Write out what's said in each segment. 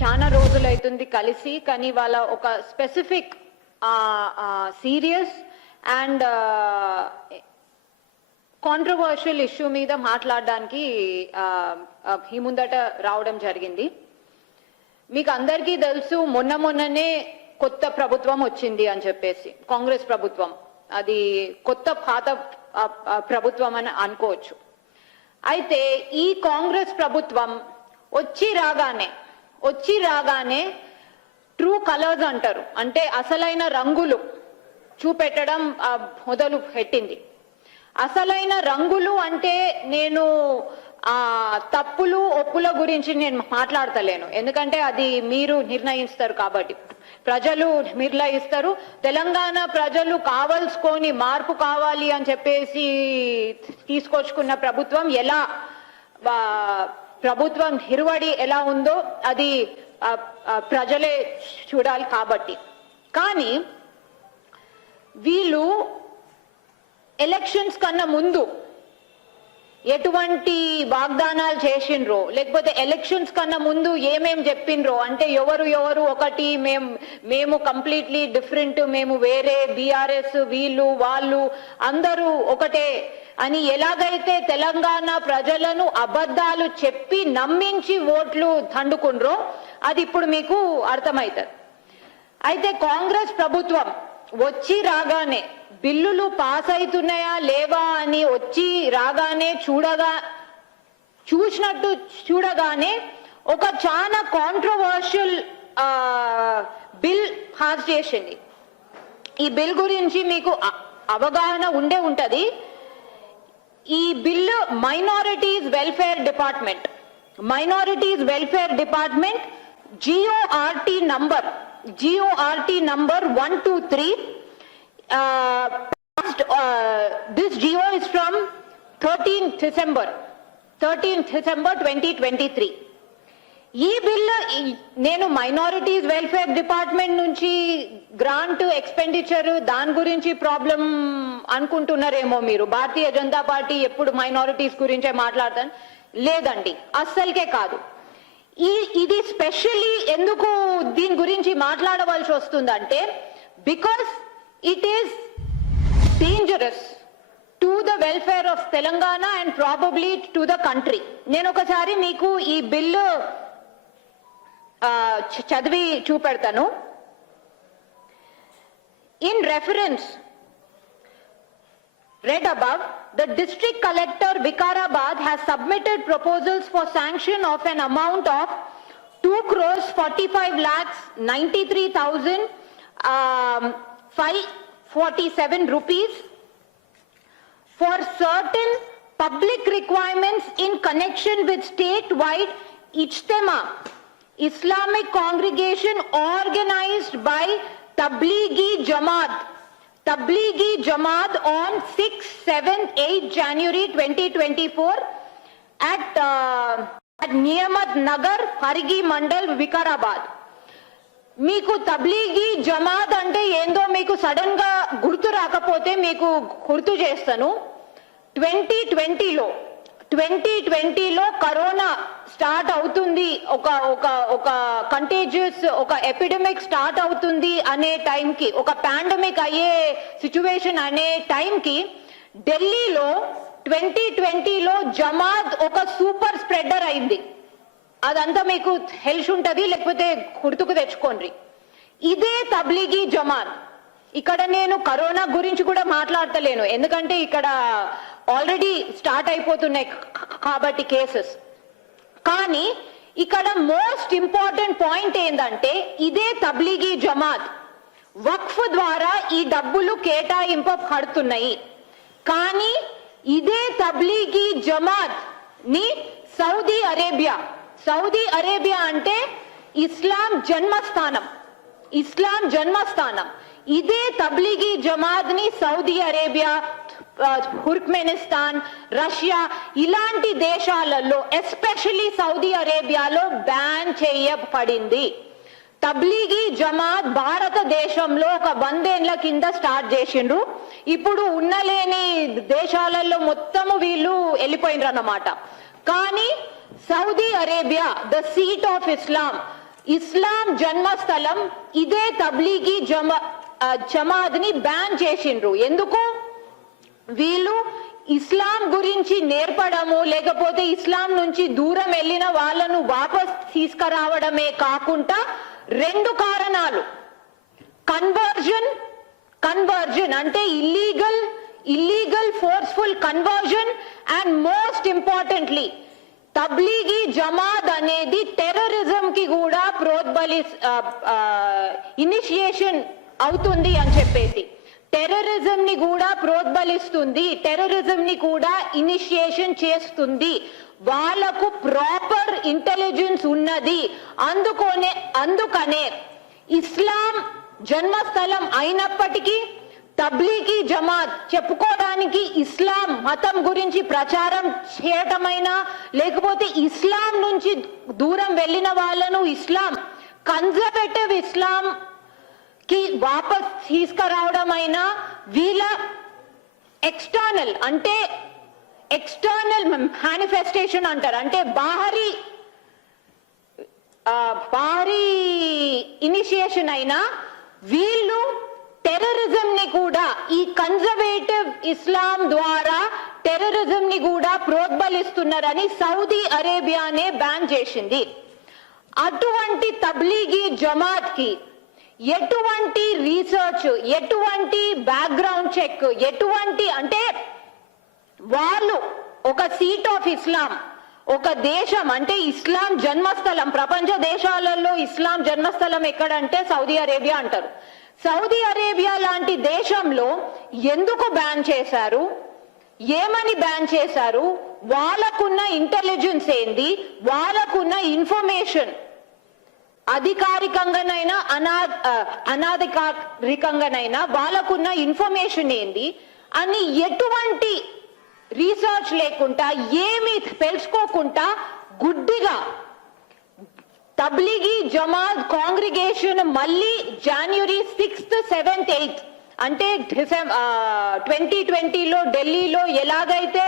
చాలా రోజులు అవుతుంది కలిసి, కానీ వాళ్ళ ఒక specific serious and controversial issue మీద మాట్లాడడానికి ఈ ముందట రావడం జరిగింది. మీకు అందరికీ తెలుసు, మొన్ననే కొత్త ప్రభుత్వం వచ్చింది అని చెప్పేసి, కాంగ్రెస్ ప్రభుత్వం. అది కొత్త పాత ప్రభుత్వం అని అనుకోవచ్చు. అయితే ఈ కాంగ్రెస్ ప్రభుత్వం వచ్చి రాగానే ట్రూ కలర్స్ అంటారు, అంటే అసలైన రంగులు చూపెట్టడం మొదలు పెట్టింది. అసలైన రంగులు అంటే నేను తప్పులు ఒప్పుల గురించి నేను మాట్లాడతలేను, ఎందుకంటే అది మీరు నిర్ణయిస్తారు కాబట్టి, ప్రజలు నిర్ణయిస్తారు. తెలంగాణ ప్రజలు కావాల్సుకొని మార్పు కావాలి అని చెప్పేసి తీసుకొచ్చుకున్న ప్రభుత్వం ఎలా ప్రభుత్వం నిర్వడి ఎలా ఉందో అది ప్రజలే చూడాలి కాబట్టి. కానీ వీళ్ళు ఎలక్షన్స్ కన్నా ముందు ఎటువంటి వాగ్దానాలు చేసిండ్రో, లేకపోతే ఎలక్షన్స్ కన్నా ముందు ఏమేం చెప్పిండ్రో, అంటే ఎవరు ఒకటి, మేము కంప్లీట్లీ డిఫరెంట్, మేము వేరే, బీఆర్ఎస్ వీళ్ళు వాళ్ళు అందరూ ఒకటే అని ఎలాగైతే తెలంగాణ ప్రజలను అబద్ధాలు చెప్పి నమ్మించి ఓట్లు దండుకుండ్రో అది ఇప్పుడు మీకు అర్థమవుతుంది. అయితే కాంగ్రెస్ ప్రభుత్వం వచ్చి రాగానే బిల్లులు పాస్ అవుతున్నాయా లేవా అని వచ్చి రాగానే చూడగానే ఒక చాలా కాంట్రవర్షియల్ బిల్ పాస్ చేసింది. ఈ బిల్ గురించి మీకు అవగాహన ఉంటది. ఈ bill minorities welfare department GORT number 123. This GO is from 13th December 2023. ఈ బిల్లు నేను మైనారిటీస్ వెల్ఫేర్ డిపార్ట్మెంట్ నుంచి గ్రాంట్ ఎక్స్పెండిచర్ దాని గురించి ప్రాబ్లం అనుకుంటున్నారేమో మీరు. భారతీయ జనతా పార్టీ ఎప్పుడు మైనారిటీస్ గురించే మాట్లాడతాను, లేదండి, అస్సలకే కాదు. ఇది స్పెషల్లీ ఎందుకు దీని గురించి మాట్లాడవలసి వస్తుందంటే, because it is dangerous to the welfare of Telangana and probably to the country. నేను ఒకసారి మీకు ఈ బిల్లు చదివి చూపెడతాను. In reference read above, the district collector Vikarabad has submitted proposals for sanction of an amount of 2,45,93,547 rupees for certain public requirements in connection with statewide Ijtema, Islamic congregation organized by Tablighi Jamaat on 6, 7, 8 January 2024 at Niyamat Nagar, Harigi Mandal, Vikarabad. మీకు తబ్లీగీ జమాత్ అంటే ఏందో మీకు sudden గా గుర్తు రాకపోతే మీకు గుర్తు చేస్తాను. 2020లో కరోనా స్టార్ట్ అవుతుంది, ఒక కంటేజియస్ ఒక ఎపిడమిక్ స్టార్ట్ అవుతుంది అనే టైంకి, ఒక పాండమిక్ అయ్యే సిచ్యువేషన్ అనే టైంకి ఢిల్లీలో 2020లో జమాత్ ఒక సూపర్ స్ప్రెడర్ అయింది. అదంతా మీకు తెలిసి ఉంటది, లేకపోతే గుర్తుకు తెచ్చుకోండి. ఇదే తబ్లీగీ జమాత్. ఇక్కడ నేను కరోనా గురించి కూడా మాట్లాడతలేను, ఎందుకంటే ఇక్కడ ఆల్రెడీ స్టార్ట్ అయిపోతున్నాయి కాబట్టి కేసెస్. కానీ ఇక్కడ మోస్ట్ ఇంపార్టెంట్ పాయింట్ ఏంటంటే, ఇదే తబ్లీగీ జమాత్ వక్ఫ్ ద్వారా ఈ డబ్బులు కేటాయింపబడుతున్నాయి. కానీ ఇదే తబ్లీగీ జమాత్ ని సౌదీ అరేబియా అంటే ఇస్లాం జన్మస్థానం. ఇదే తబ్లీగీ జమాత్ ని సౌదీ అరేబియా, తుర్క్మెనిస్తాన్, రష్యా ఇలాంటి దేశాలలో, ఎస్పెషల్లీ సౌదీ అరేబియాలో బ్యాన్ చేయబడింది. తబ్లీగీ జమాత్ భారతదేశంలో ఒక 100 ఏళ్ల కింద స్టార్ట్ చేసిండ్రు. ఇప్పుడు ఉన్నలేని దేశాలలో మొత్తము వీళ్ళు వెళ్ళిపోయినరు అన్నమాట. కానీ Saudi Arabia, the seat of Islam, Islam జన్మస్థలం ఇదే తబ్లీగీ జమాత్ ని బ్యాన్ చేసిండ్రు. ఎందుకు? వీళ్ళు ఇస్లాం గురించి నేర్పడము, లేకపోతే ఇస్లాం నుంచి దూరం వెళ్ళిన వాళ్ళను వాపస్ తీసుకురావడమే కాకుండా 2 కారణాలు. కన్వర్జన్ అంటే illegal forceful conversion, and most importantly Tablighi Jamaat అనేది టెర్రరిజం కి కూడా ఇనిషియేషన్ అవుతుంది అని చెప్పేసి, టెర్రరిజం ని కూడా ప్రోద్బలిస్తుంది, టెర్రరిజం ని కూడా ఇనిషియేషన్ చేస్తుంది. వాళ్ళకు ప్రాపర్ ఇంటెలిజెన్స్ ఉన్నది. అందుకనే ఇస్లాం జన్మస్థలం అయినప్పటికీ తబ్లీగీ జమాత్ చెప్పుకోవడానికి ఇస్లాం మతం గురించి ప్రచారం చేయటమైనా, లేకపోతే ఇస్లాం నుంచి దూరం వెళ్ళిన వాళ్ళను కన్జర్వేటివ్ ఇస్లాం కి వాపస్ తీసుకురావడమైనా, వీళ్ళ ఎక్స్టర్నల్ మేనిఫెస్టేషన్ అంటారు, అంటే బాహరీ ఇనిషియేషన్ అయినా వీళ్ళు టెర్రరిజం ని కూడా, ఈ కన్జర్వేటివ్ ఇస్లాం ద్వారా టెర్రరిజం ని కూడా ప్రోద్బలిస్తున్నారని సౌదీ అరేబియానే బ్యాన్ చేసింది. అటువంటి తబ్లీగీ జమాత్ కి ఎటువంటి రీసెర్చ్, ఎటువంటి బ్యాక్గ్రౌండ్ చెక్, అంటే వాళ్ళు ఒక సీట్ ఆఫ్ ఇస్లాం, ఒక దేశం అంటే ఇస్లాం జన్మస్థలం, ప్రపంచ దేశాలలో ఇస్లాం జన్మస్థలం ఎక్కడంటే సౌదీ అరేబియా అంటారు. సౌదీ అరేబియా లాంటి దేశంలో ఎందుకు బ్యాన్ చేశారు, ఏమని బ్యాన్ చేశారు, వాళ్ళకున్న ఇంటెలిజెన్స్ ఏంది, వాళ్ళకున్న ఇన్ఫర్మేషన్ అధికారికంగానైనా అనాధికారికంగానైనా వాళ్ళకున్న ఇన్ఫర్మేషన్ ఏంది అని ఎటువంటి రీసెర్చ్ లేకుండా, ఏమి తెలుసుకోకుండా గుడ్డిగా తబ్లీగీ జమాత్ కాంగ్రిగేషన్ మళ్ళీ జనవరి 6th, 7th, 8th అంటే 2020లో ఢిల్లీలో ఎలాగైతే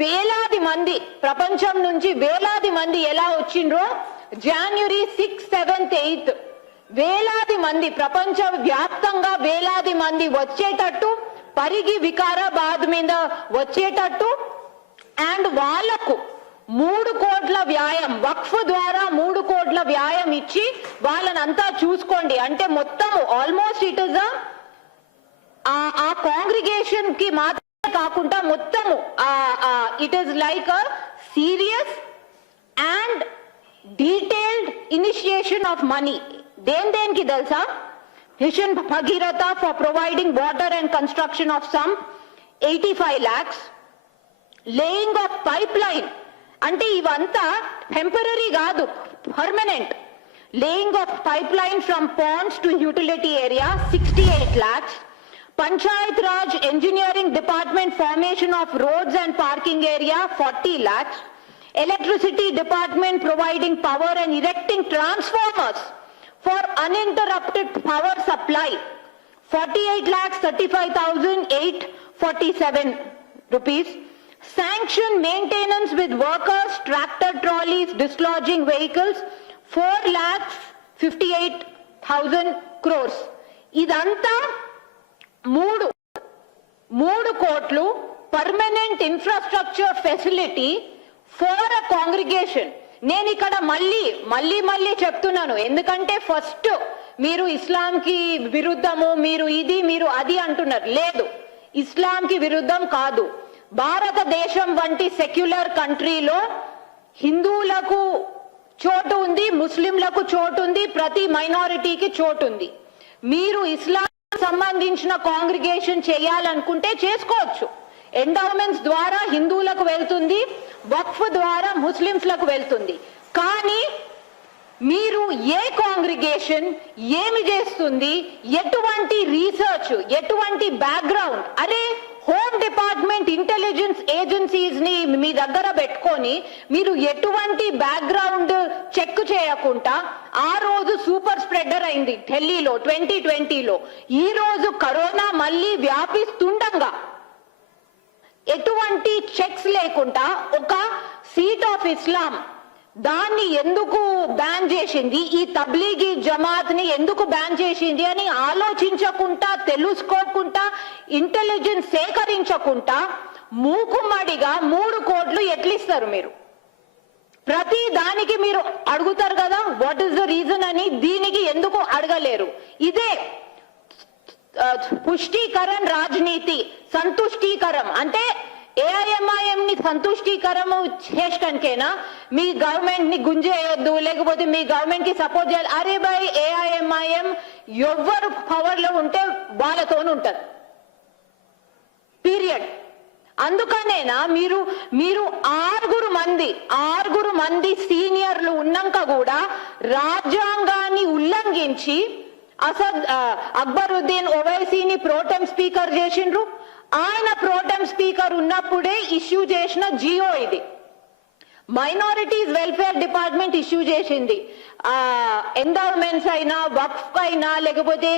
వేలాది మంది, ప్రపంచం నుంచి వేలాది మంది ఎలా వచ్చిండ్రో, జనవరి 6th, 7th, 8th వేలాది మంది, ప్రపంచ వ్యాప్తంగా వేలాది మంది వచ్చేటట్టు, పరిగి వికారాబాద్ మీద వచ్చేటట్టు, అండ్ వాళ్లకు 3 కోట్ల వ్యాయం, వక్ఫ్ ద్వారా 3 కోట్ల వ్యాయం ఇచ్చి వాళ్ళనంతా చూసుకోండి. అంటే మొత్తం almost it is a congregation కి మాత్రమే కాకుండా మొత్తము it is like a serious and detailed initiation of money. దేనికి తెలుసా? Mission Bhagiratha for providing water and construction of some 85 lakhs, laying of pipe line, అంటే ఇవంతా టెంపరరీ కాదు, permanent. Laying of pipe line from ponds to utility area 68 lakhs. Panchayat Raj engineering department formation of roads and parking area 40 lakhs. Electricity department providing power and erecting transformers for uninterrupted power supply 48,35,847 rupees. Sanction maintenance with workers, tractor trolleys, dislodging vehicles 4,58,000 crores. ఇదంతా 3 కోట్లు permanent infrastructure facility for a congregation. నేను ఇక్కడ మళ్ళీ చెప్తున్నాను, ఎందుకంటే first మీరు ఇస్లాంకి విరుద్ధము, మీరు ఇది మీరు అది అంటున్నారు. లేదు, ఇస్లాంకి విరుద్ధం కాదు. భారతదేశం వంటి సెక్యులర్ కంట్రీలో హిందువులకు చోటు ఉంది, ముస్లింలకు చోటు ఉంది, ప్రతి మైనారిటీకి చోటు ఉంది. మీరు ఇస్లాం సంబంధించిన కాంగ్రిగేషన్ చేయాలనుకుంటే చేసుకోవచ్చు. ఎండోమెంట్స్ ద్వారా హిందువులకు వెళ్తుంది, వక్ఫ్ ద్వారా ముస్లింస్లకు వెళ్తుంది. కానీ మీరు ఏ కాంగ్రిగేషన్ ఏమి చేస్తుంది, ఎటువంటి రీసెర్చ్, ఎటువంటి బ్యాక్గ్రౌండ్, అరే హోమ్ డిపార్ట్మెంట్ ఇంటెలిజెన్స్ ఏజెన్సీస్ ని మీ దగ్గర పెట్టుకొని మీరు ఎటువంటి బ్యాక్గ్రౌండ్ చెక్ చేయకుండా, ఆ రోజు సూపర్ స్ప్రెడర్ అయింది ఢిల్లీలో 2020లో, ఈ రోజు కరోనా మళ్ళీ వ్యాపిస్తుండగా ఎటువంటి చెక్స్ లేకుండా ఒక సీట్ ఆఫ్ ఇస్లాం దాన్ని ఎందుకు బ్యాన్ చేసింది, ఈ తబ్లీగీ జమాత్ ని ఎందుకు బ్యాన్ చేసింది అని ఆలోచించకుండా, తెలుసుకోకుండా, ఇంటెలిజెన్స్ సేకరించకుండా మూకుమ్మడిగా 3 కోట్లు ఎట్లిస్తారు మీరు? ప్రతి దానికి మీరు అడుగుతారు కదా వాట్ ఈస్ ద రీజన్ అని, దీనికి ఎందుకు అడగలేరు? ఇదే పుష్టీకరణ రాజనీతి, సంతుష్టీకరం అంటే ఏఐఎంఐఎం ని సంతుష్టీకరము చేసడానికేనా మీ గవర్నమెంట్ ని గుంజేయొద్దు, లేకపోతే మీ గవర్నమెంట్ కి సపోర్ట్ చేయాలి? అరే భాయ్, ఏఐఎంఐఎం ఎవరు పవర్ లో ఉంటే వాళ్ళతోనే ఉంటారు, పీరియడ్. అందుకనేనా మీరు ఆరుగురు మంది సీనియర్లు ఉన్నాక కూడా రాజ్యాంగాన్ని ఉల్లంఘించి అక్బరుద్దీన్ ఓవైసీని ప్రోటెం స్పీకర్ చేసిండ్రు. ఆయన ప్రోటెం స్పీకర్ ఉన్నప్పుడే ఇష్యూ చేసిన జియో ఇది. మైనారిటీస్ వెల్ఫేర్ డిపార్ట్మెంట్ ఇష్యూ చేసింది. ఎండోమెంట్స్ అయినా, వక్ఫ్ అయినా, లేకపోతే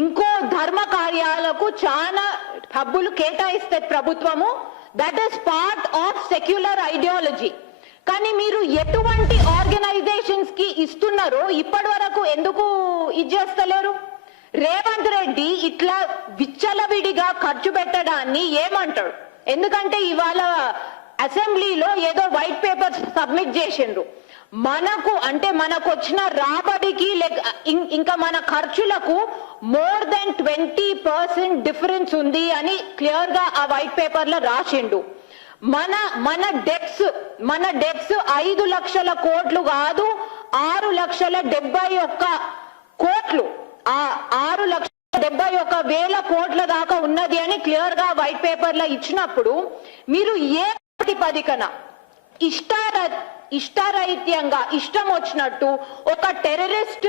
ఇంకో ధర్మ కార్యాలకు చాలా డబ్బులు కేటాయిస్తే ప్రభుత్వము. That is part of secular ideology. కానీ మీరు ఎటువంటి ఆర్గనైజేషన్స్ కి ఇస్తున్నారో ఇప్పటి వరకు ఎందుకు ఇచ్చేస్తలేరు? రేవంత్ రెడ్డి ఇట్లా విచ్చలవిడిగా ఖర్చు పెట్టడాన్ని ఏమంటాడు? ఎందుకంటే ఇవాళ అసెంబ్లీలో ఏదో వైట్ పేపర్స్ సబ్మిట్ చేసిండ్రు. మనకు వచ్చిన రాబడికి ఇంకా మన ఖర్చులకు మోర్ దెన్ 20% డిఫరెన్స్ ఉంది అని క్లియర్ గా ఆ వైట్ పేపర్ లో రాసిండు. మన డెప్స్ 5 లక్షల కోట్లు కాదు, 6,71,00,000 కోట్లు, 6,71,000 కోట్ల దాకా ఉన్నది అని క్లియర్ గా వైట్ పేపర్ లో ఇచ్చినప్పుడు మీరు ఏ ప్రాతిపదికన ఇష్టారాహిత్యంగా ఇష్టం వచ్చినట్టు ఒక టెర్రరిస్ట్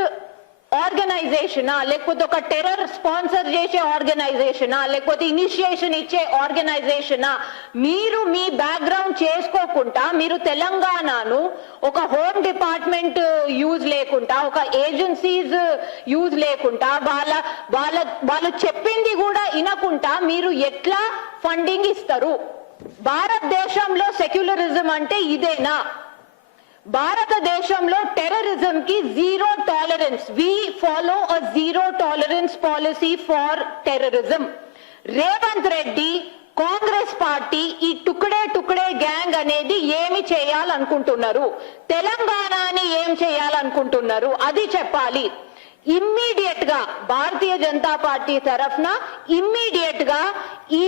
ఆర్గనైజేషనా, లేకపోతే ఒక టెర్రర్ స్పాన్సర్ చేసే ఆర్గనైజేషనా, లేకపోతే ఇనిషియేషన్ ఇచ్చే ఆర్గనైజేషనా, మీరు మీ బ్యాక్గ్రౌండ్ చేసుకోకుండా మీరు తెలంగాణను ఒక హోమ్ డిపార్ట్మెంట్ యూజ్ లేకుండా, ఒక ఏజెన్సీస్ యూజ్ లేకుండా, వాళ్ళు చెప్పింది కూడా వినకుండా మీరు ఎట్లా ఫండింగ్ ఇస్తారు? భారతదేశంలో సెక్యులరిజం అంటే ఇదేనా? భారతదేశంలో టెర్రరిజం కి zero tolerance. We follow a zero tolerance policy for terrorism. Revanth Reddy, Congress party ఈ టుకడే గ్యాంగ్ అనేది ఏమి చేయాలనుకుంటున్నారు? తెలంగాణని ఏం చేయాలనుకుంటున్నారు? అది చెప్పాలి. ఇమ్మీడియట్ గా భారతీయ జనతా పార్టీ తరఫున ఇమ్మీడియట్ గా ఈ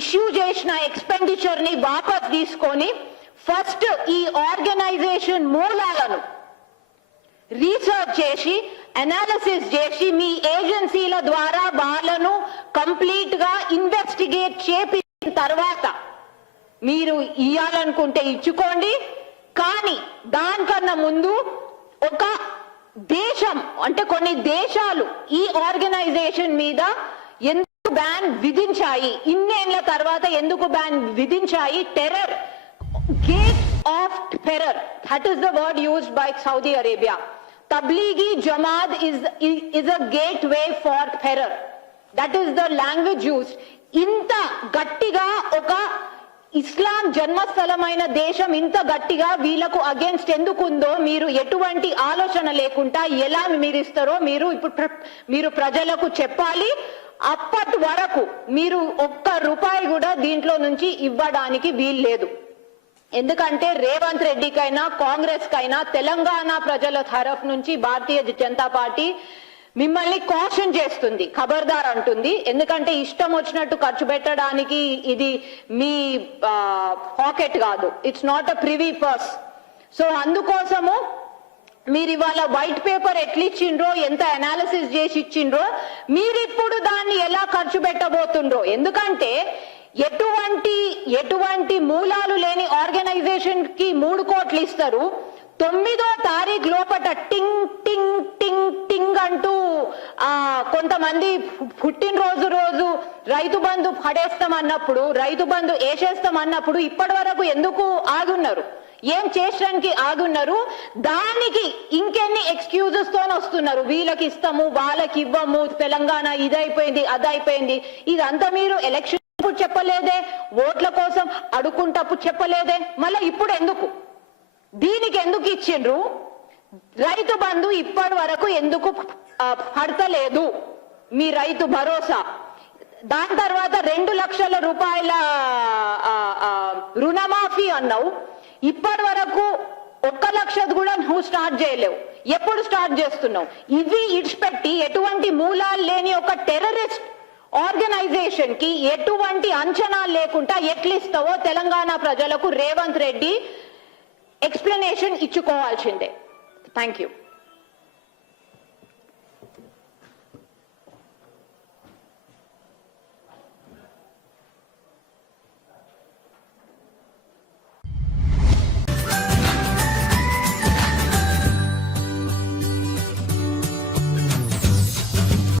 ఇష్యూ చేసిన ఎక్స్పెండిచర్ ని వాపస్ తీసుకొని ఫస్ట్ ఈ ఆర్గనైజేషన్ మూలాలను రీసెర్చ్ చేసి, అనాలిసిస్ చేసి, మీ ఏజెన్సీల ద్వారా వాళ్ళను కంప్లీట్ గా ఇన్వెస్టిగేట్ చేసిన తర్వాత మీరు ఇయ్యాలనుకుంటే ఇచ్చుకోండి. కానీ దానికన్నా ముందు ఒక దేశం అంటే కొన్ని దేశాలు ఈ ఆర్గనైజేషన్ మీద ఎందుకు బ్యాన్ విధించాయి, ఇన్నేళ్ల తర్వాత ఎందుకు బ్యాన్ విధించాయి? Terror, gate of terror, that is the word used by Saudi Arabia. Tablighi Jamaat is a gateway for terror. That is the language used. Inta gattiga oka ఇస్లాం జన్మస్థలమైన దేశం ఇంత గట్టిగా వీళ్ళకు అగేన్స్ట్ ఎందుకుందో మీరు ఎటువంటి ఆలోచన లేకుండా ఎలా మీరు ఇస్తారో మీరు ప్రజలకు చెప్పాలి. అప్పటి వరకు మీరు ₹1 కూడా దీంట్లో నుంచి ఇవ్వడానికి వీల్లేదు. ఎందుకంటే రేవంత్ రెడ్డికైనా, కాంగ్రెస్ కైనా, తెలంగాణ ప్రజల తరఫు నుంచి భారతీయ జనతా పార్టీ మిమ్మల్ని కాషన్ చేస్తుంది, ఖబర్దార్ అంటుంది. ఎందుకంటే ఇష్టం వచ్చినట్టు ఖర్చు పెట్టడానికి ఇది మీ పాకెట్ కాదు, it's not a privy purse. So అందుకోసము మీరు ఇవాళ వైట్ పేపర్ ఎట్లా ఇచ్చిండ్రో, ఎంత అనాలిసిస్ చేసి ఇచ్చిండ్రో, మీరు ఇప్పుడు దాన్ని ఎలా ఖర్చు పెట్టబోతుండ్రో. ఎందుకంటే ఎటువంటి మూలాలు లేని ఆర్గనైజేషన్ కి 3 కోట్లు ఇస్తారు. 9వ తారీఖు లోపల టింగ్ టింగ్ టింగ్ టింగ్ అంటూ కొంతమంది పుట్టినరోజు రోజు రైతు బంధు పడేస్తామన్నప్పుడు, రైతు బంధు వేసేస్తామన్నప్పుడు ఇప్పటి వరకు ఎందుకు ఆగున్నారు? ఏం చేయడానికి ఆగున్నారు? దానికి ఇంకెన్ని ఎక్స్క్యూజెస్ తో వస్తున్నారు. వీళ్ళకి ఇస్తాము, వాళ్ళకి ఇవ్వము, తెలంగాణ ఇదైపోయింది, అదైపోయింది. ఇదంతా మీరు ఎలక్షన్ చెప్పలేదే, ఓట్ల కోసం అడుకుంటప్పుడు చెప్పలేదే, మళ్ళీ ఇప్పుడు ఎందుకు? దీనికి ఎందుకు ఇచ్చిండ్రు? రైతు బంధు ఇప్పటి వరకు ఎందుకు పడతలేదు మీ రైతు భరోసా? దాని తర్వాత 2 లక్షల రూపాయల రుణమాఫీ అన్నావు, ఇప్పటి వరకు 1 లక్షది కూడా నువ్వు స్టార్ట్ చేయలేవు. ఎప్పుడు స్టార్ట్ చేస్తున్నావు? ఇవి ఇడిచిపెట్టి ఎటువంటి మూలాలు లేని ఒక టెర్రరిస్ట్ ఆర్గనైజేషన్ కి ఎటువంటి అంచనాలు లేకుండా ఎట్లిస్తావో తెలంగాణ ప్రజలకు రేవంత్ రెడ్డి ఎక్స్ప్లెనేషన్ ఇచ్చుకోవాల్సిందే. Thank you.